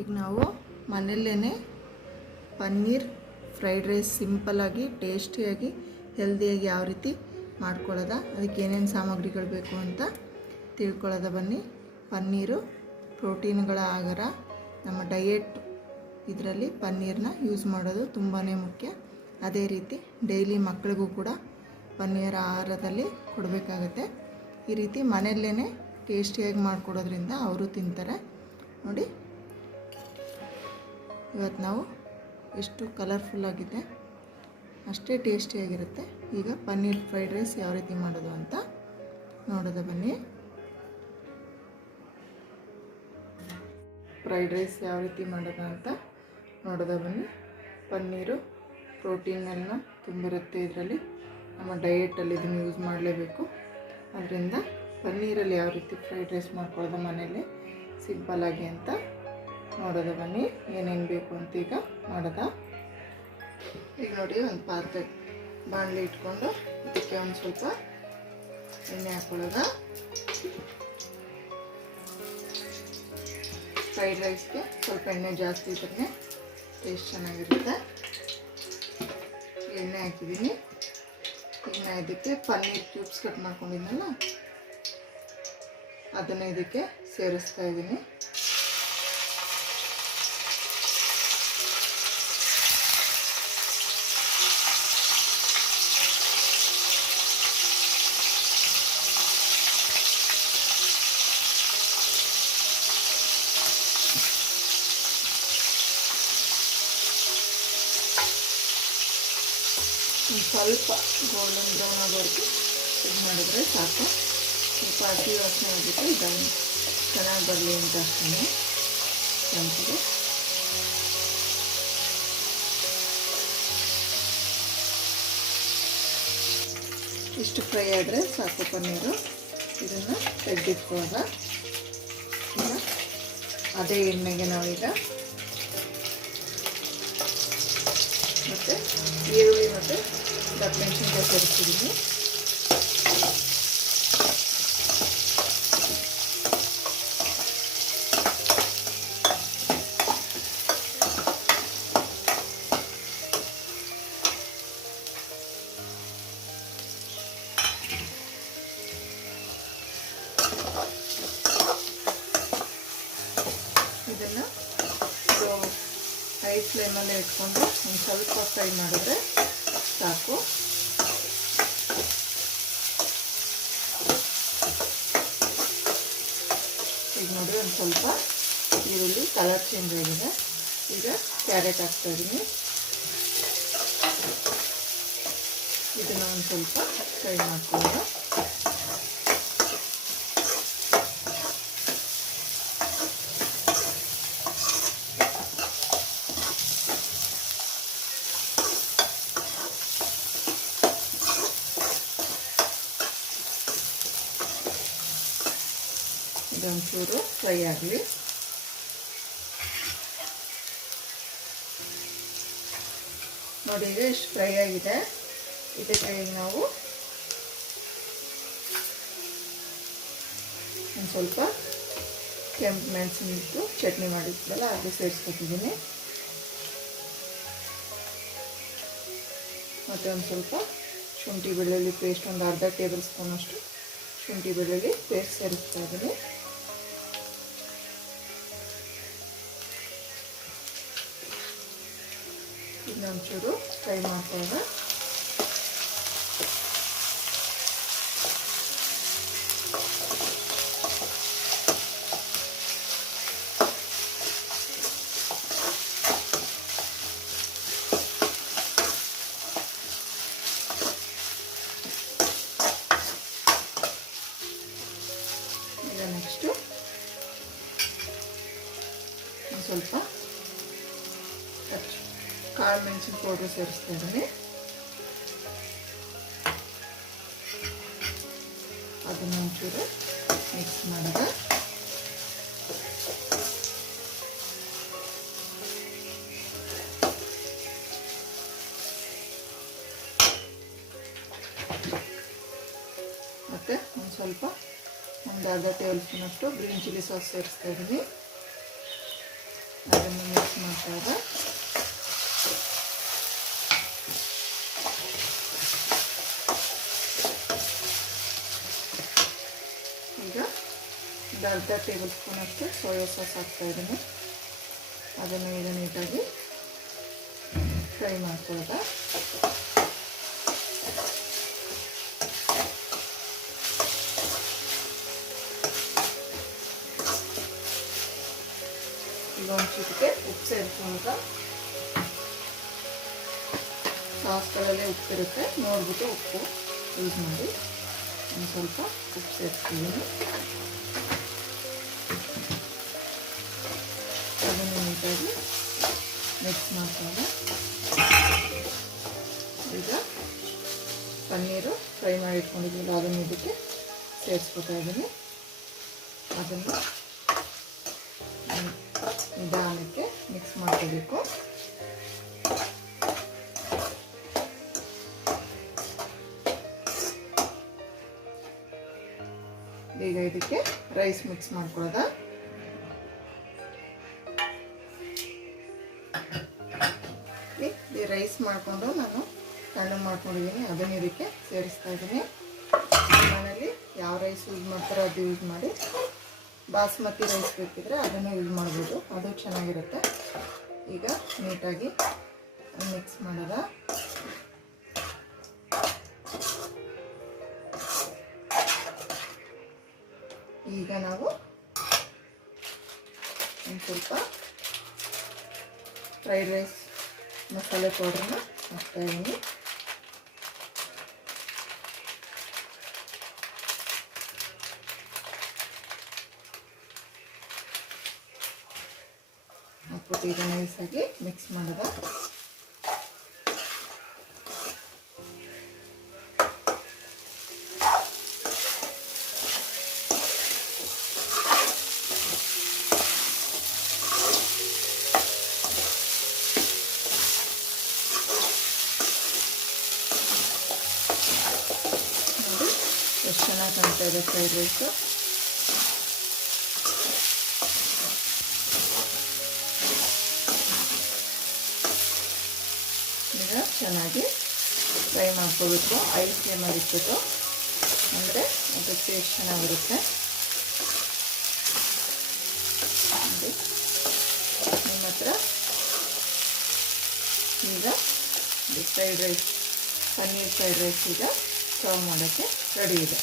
ಈಗ ನಾವು ಮನೆಯಲ್ಲೇ ಪನ್ನೀರ್ ಫ್ರೈಡ್ ರೈಸ್ ಸಿಂಪಲ್ಲಾಗಿ ಟೇಸ್ಟಿಯಾಗಿ ಹೆಲ್ದಿಯಾಗಿ ಯಾವ ರೀತಿ ಮಾಡ್ಕೊಳ್ಳೋದ, ಅದಕ್ಕೆ ಏನೇನು ಸಾಮಗ್ರಿಗಳು ಬೇಕು ಅಂತ ತಿಳ್ಕೊಳ್ಳೋದ ಬನ್ನಿ. ಪನ್ನೀರು ಪ್ರೋಟೀನ್ಗಳ ಆಗರ. ನಮ್ಮ ಡಯೆಟ್ ಇದರಲ್ಲಿ ಪನ್ನೀರನ್ನ ಯೂಸ್ ಮಾಡೋದು ತುಂಬಾ ಮುಖ್ಯ. ಅದೇ ರೀತಿ ಡೈಲಿ ಮಕ್ಕಳಿಗೂ ಕೂಡ ಪನ್ನೀರ್ ಆಹಾರದಲ್ಲಿ ಕೊಡಬೇಕಾಗತ್ತೆ. ಈ ರೀತಿ ಮನೆಯಲ್ಲೇ ಟೇಸ್ಟಿಯಾಗಿ ಮಾಡಿಕೊಡೋದ್ರಿಂದ ಅವರು ತಿಂತಾರೆ. ನೋಡಿ, ಇವತ್ತು ನಾವು ಎಷ್ಟು ಕಲರ್ಫುಲ್ಲಾಗಿದೆ, ಅಷ್ಟೇ ಟೇಸ್ಟಿಯಾಗಿರುತ್ತೆ. ಈಗ ಪನ್ನೀರ್ ಫ್ರೈಡ್ ರೈಸ್ ಯಾವ ರೀತಿ ಮಾಡೋದು ಅಂತ ನೋಡೋದ ಬನ್ನಿ. ಫ್ರೈಡ್ ರೈಸ್ ಯಾವ ರೀತಿ ಮಾಡೋದು ಅಂತ ನೋಡೋದ ಬನ್ನಿ. ಪನ್ನೀರು ಪ್ರೋಟೀನೆಲ್ಲ ತುಂಬಿರುತ್ತೆ ಇದರಲ್ಲಿ. ನಮ್ಮ ಡಯೆಟಲ್ಲಿ ಇದನ್ನು ಯೂಸ್ ಮಾಡಲೇಬೇಕು. ಅದರಿಂದ ಪನ್ನೀರಲ್ಲಿ ಯಾವ ರೀತಿ ಫ್ರೈಡ್ ರೈಸ್ ಮಾಡ್ಕೊಳ್ಳೋದು ಮನೆಯಲ್ಲೇ ಸಿಂಪಲ್ಲಾಗಿ ಅಂತ ನೋಡೋದ ಬನ್ನಿ. ಏನೇನು ಬೇಕು ಅಂತ ಈಗ ಮಾಡೋದ. ಈಗ ನೋಡಿ, ಒಂದು ಪಾತ್ರೆ ಬಾಣಲೆ ಇಟ್ಕೊಂಡು ಇದಕ್ಕೆ ಒಂದು ಸ್ವಲ್ಪ ಎಣ್ಣೆ ಹಾಕೊಳ್ಳೋದ. ಫ್ರೈಡ್ ರೈಸ್ಗೆ ಸ್ವಲ್ಪ ಎಣ್ಣೆ ಜಾಸ್ತಿ ಇದ್ರೆ ಟೇಸ್ಟ್ ಚೆನ್ನಾಗಿರುತ್ತೆ. ಎಣ್ಣೆ ಹಾಕಿದ್ದೀನಿ. ಈಗ ನಾನು ಇದಕ್ಕೆ ಪನ್ನೀರ್ ಕ್ಯೂಬ್ಸ್ ಕಟ್ ಮಾಡ್ಕೊಂಡಿದ್ನಲ್ಲ ಅದನ್ನು ಇದಕ್ಕೆ ಸೇರಿಸ್ತಾ ಇದ್ದೀನಿ. ಸ್ವಲ್ಪ ಗೋಲ್ಡನ್ ಬ್ರೌನ್ ಆಗೋವರೆಗೂ ಇದು ಮಾಡಿದ್ರೆ ಸಾಕು. ಸ್ವಲ್ಪ ಹಸಿ ವಾಸನೆ ಹೋಗುತ್ತೆ. ಇದನ್ನು ಚೆನ್ನಾಗಿ ಬರಲಿ ಅಂತ ಅಷ್ಟೇ ಕೆಂಪಿಗೆ. ಇಷ್ಟು ಫ್ರೈ ಆದರೆ ಸಾಕು ಪನ್ನೀರು. ಇದನ್ನು ತೆಗೆದಿಟ್ಕೊಳ್ಳೋದ. ಈಗ ಅದೇ ಎಣ್ಣೆಗೆ ನಾವೀಗ ಮತ್ತು ಈರುಳ್ಳಿ ಮತ್ತು ದಪ್ಪಮೆಣಸಿನ್ಕಾಯಿ ಸೇರಿಸ್ತಿದ್ದೀನಿ. ಇದನ್ನು ಹೈ ಫ್ಲೇಮಲ್ಲೇ ಇಟ್ಕೊಂಡು ಒಂದು ಸ್ವಲ್ಪ ಫ್ರೈ ಮಾಡಿದ್ರೆ ಸಾಕು. ಈಗ ನೋಡಿ, ಒಂದು ಸ್ವಲ್ಪ ಈರುಳ್ಳಿ ಕಲರ್ ಚೇಂಜ್ ಆಗಿದೆ. ಈಗ ಕ್ಯಾರೆಟ್ ಹಾಕ್ತಾಯಿದ್ದೀನಿ. ಇದನ್ನು ಒಂದು ಸ್ವಲ್ಪ ಫ್ರೈ ಮಾಡ್ಕೊಳ್ಳೋಣ. ಇದೊಂಚೂರು ಫ್ರೈ ಆಗಲಿ. ನೋಡಿ, ಈಗ ಇಷ್ಟು ಫ್ರೈ ಆಗಿದೆ. ಇದಕ್ಕೆ ಈಗ ನಾವು ಒಂದು ಸ್ವಲ್ಪ ಕೆಂಪು ಮೆಣಸಿನಿಟ್ಟು ಚಟ್ನಿ ಮಾಡಿದ್ವಲ್ಲ ಅದು ಸೇರಿಸ್ಕೊತಿದ್ದೀನಿ. ಮತ್ತು ಒಂದು ಸ್ವಲ್ಪ ಶುಂಠಿ ಬೆಳ್ಳುಳ್ಳಿ ಪೇಸ್ಟ್, ಒಂದು ಅರ್ಧ ಟೇಬಲ್ ಸ್ಪೂನಷ್ಟು ಶುಂಠಿ ಬೆಳ್ಳುಳ್ಳಿ ಪೇಸ್ಟ್ ಸೇರಿಸ್ತಾ ಇದ್ದೀನಿ. ಇದನ್ನೊಂಚೂರು ಫ್ರೈ ಮಾಡ್ಕೊಳ್ಳೋಣ. ಈಗ ನೆಕ್ಸ್ಟು ಒಂದು ಸ್ವಲ್ಪ ಕಾಳು ಮೆಣಸಿನ ಪೌಡ್ರ್ ಸೇರಿಸ್ತಾ ಇದ್ದೀನಿ. ಅದನ್ನು ಒಂಚೂರು ಮಿಕ್ಸ್ ಮಾಡಿದೆ. ಮತ್ತು ಒಂದು ಸ್ವಲ್ಪ ಒಂದು ಅರ್ಧ ಟೇಬಲ್ ಸ್ಪೂನಷ್ಟು ಗ್ರೀನ್ ಚಿಲ್ಲಿ ಸಾಸ್ ಸೇರಿಸ್ತಾ ಇದ್ದೀನಿ. ಅದನ್ನು ಮಿಕ್ಸ್ ಮಾಡ್ತಾಗ ಈಗ ಒಂದು ಅರ್ಧ ಟೇಬಲ್ ಸ್ಪೂನಷ್ಟು ಸೋಯಾ ಸಾಸ್ ಹಾಕ್ತಾಯಿದ್ದೀನಿ. ಅದನ್ನು ಈಗ ನೀಟಾಗಿ ಫ್ರೈ ಮಾಡ್ಕೊಳ್ಳೋದ. ಈಗ ಒಂದು ಚಿಟಿಕೆ ಉಪ್ಪು ಸೇರಿಸ್ಕೊಳ್ಳೋದ. ಸಾಸ್ಗಳಲ್ಲೇ ಉಪ್ಪಿರುತ್ತೆ, ನೋಡ್ಬಿಟ್ಟು ಉಪ್ಪು ಯೂಸ್ ಮಾಡಿ. ಒಂದು ಸ್ವಲ್ಪ ಉಪ್ಪು ಸೇರಿಸ್ತಿದ್ದೀನಿ. ಅದನ್ನು ನೀಟಾಗಿ ಮಿಕ್ಸ್ ಮಾಡ್ಕೊಳ್ಳೋಣ. ಈಗ ಪನ್ನೀರು ಫ್ರೈ ಮಾಡಿ ಇಟ್ಕೊಂಡಿದ್ದೀವಿ, ಅದನ್ನು ಇದಕ್ಕೆ ಸೇರಿಸ್ಕೊತಾ ಇದ್ದೀನಿ. ಅದನ್ನು ನಿಧಾನಕ್ಕೆ ಮಿಕ್ಸ್ ಮಾಡ್ಕೋಬೇಕು. ಈಗ ಇದಕ್ಕೆ ರೈಸ್ ಮಿಕ್ಸ್ ಮಾಡ್ಕೊಳ್ಳೋದ. ಈ ರೈಸ್ ಮಾಡಿಕೊಂಡು ನಾನು ತಣ್ಣಗೆ ಮಾಡ್ಕೊಂಡಿದ್ದೀನಿ, ಅದನ್ನು ಇದಕ್ಕೆ ಸೇರಿಸ್ತಾ ಇದ್ದೀನಿ. ಮನೆಯಲ್ಲಿ ಯಾವ ರೈಸ್ ಯೂಸ್ ಮಾಡ್ತಾರೋ ಅದು ಯೂಸ್ ಮಾಡಿ. ಬಾಸ್ಮತಿ ರೈಸ್ ಬೇಕಿದ್ರೆ ಅದನ್ನು ಯೂಸ್ ಮಾಡ್ಬೋದು, ಅದು ಚೆನ್ನಾಗಿರುತ್ತೆ. ಈಗ ನೀಟಾಗಿ ಮಿಕ್ಸ್ ಮಾಡೋದ. ಈಗ ನಾವು ಒಂದು ಸ್ವಲ್ಪ ಫ್ರೈಡ್ ರೈಸ್ ಮಸಾಲೆ ಪೌಡ್ರನ್ನ ಹಾಕ್ತಾಯಿದ್ದೀನಿ. ಹಾಕ್ಬಿಟ್ಟು ಈಗ ನೈಸಾಗಿ ಮಿಕ್ಸ್ ಮಾಡೋದ. ಎಷ್ಟು ಚೆನ್ನಾಗಿ ಕಾಣ್ತಾ ಇದೆ ಫ್ರೈಡ್ ರೈಸು. ಈಗ ಚೆನ್ನಾಗಿ ಫ್ರೈ ಮಾಡ್ಕೋಬೇಕು, ಐ ಫ್ಲೇಮಲ್ಲಿ ಇಟ್ಬಿಟ್ಟು, ಅಂದರೆ ಅದು ಟೇಸ್ಟ್ ಚೆನ್ನಾಗಿರುತ್ತೆ. ನಿಮ್ಮ ಹತ್ರ ಈಗ fried rice, paneer fried rice ಈಗ ಸರ್ವ್ ಮಾಡೋಕ್ಕೆ ರೆಡಿ ಇದೆ.